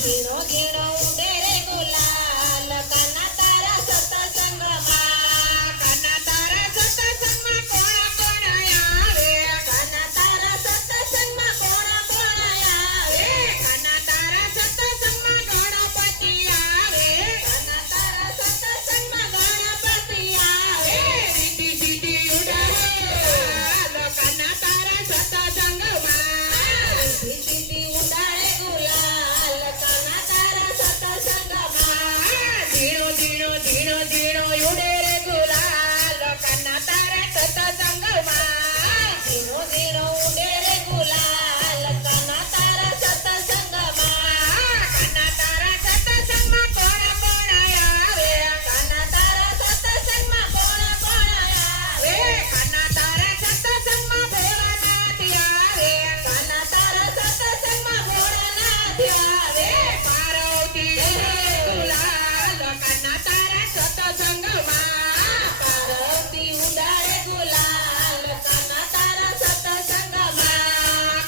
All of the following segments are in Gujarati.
ઝીણો ઝીણો ઉડે રે ગુલાલ કાના તારા સતસંગમાં કાના તારા સતસંગમાં કોણ કોણ આવે કાના તારા સતસંગમાં કોણ કોણ આવે કાના તારા સતસંગમાં ગણપતિ આવે કાના તારા સતસંગમાં ગણપતિ આવે સીટી સીટી ઉડાડે કાના તારા સતસંગમાં સીટી ઉડાડે ગુલાલ કાના તારા સતસંગમાં ઝીણો ઝીણો ઝીણો ઝીણો ઉડે રે ગુલાલ કાના તારા સતસંગમાં ઝીણો ઝીણો ઉડે રે ગુલાલ કાના તારા સતસંગમાં કાના તારા સતસંગમાં કોણ કોણ આવે કાના તારા સતસંગમાં કોણ કોણ આવે કાના તારા સતસંગમાં ભોળાનાથ આવે કાના તારા સતસંગમાં ભોળાનાથ આવે પાર્વતી ગુલાલ કાના તારા સતસંગમાં પાર્વતી ઉડાડે ગુલાલ કાના તારા સતસંગમાં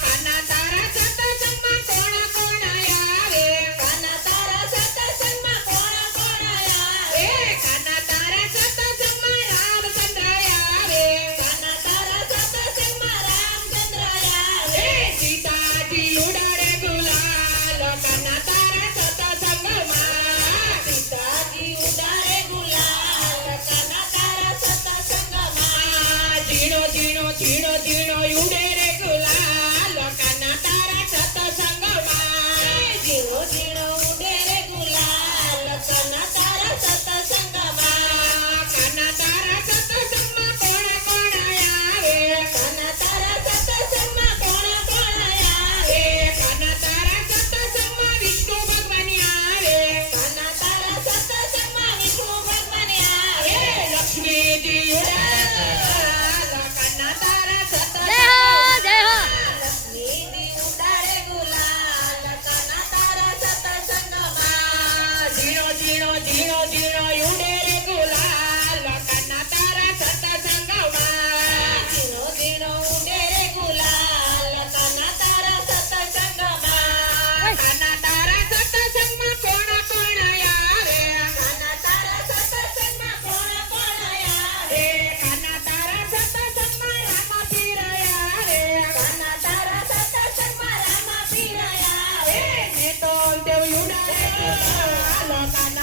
કાના તારા સતસંગમાં કોણ કોણ આવે કાના તારા સતસંગમાં કોણ કોણ આવે કાના તારા સતસંગમાં રામચંદ્ર આવે કાના તારા સતસંગમાં રામચંદ્ર આવે સીતાજી ઉડાડે ગુલાલ કાના તારા સતસંગમાં સીતાજી ઉડાડે ગુલાલ કાના તારા સતસંગમાં ઝીણો ઝીણો ઝીણો ઝીણો ઉડે રે ગુલાલ કાના તારા સતસંગમાં ઝીણો ઝીણો ઉડે રે ગુલાલ કાના તારા સતસંગમાં કાના તારા સતસંગમાં કોણ કોણ આવે કાના તારા સતસંગમાં કોણ કોણ આવે કાના તારા સતસંગમાં વિષ્ણુ ભગવાન આવે કાના તારા સતસંગમાં વિષ્ણુ ભગવાન આવે લક્ષ્મીજી ઉડાડે કાના તારા સતસંગમાં લક્ષ્મીજી ઉડાડે ગુલાલ કાના તારા સતસંગમાં ઝીણો ઝીણો ઝીણો ઝીણો ઉડે રે ગુલાલ કાના તારા સતસંગમાં ઝીણો ઝીણો ઉડે રે ગુલાલ કાના તારા સતસંગમાં કાના તારા સતસંગમાં કોણ કોણ આવે કાના તારા સતસંગમાં કોણ કોણ આવે કાના તારા સતસંગમાં રામપીર આવે કાના તારા સતસંગમાં રામપીર આવે ને તો દેવ ઉડાડે ગુલાલ કાના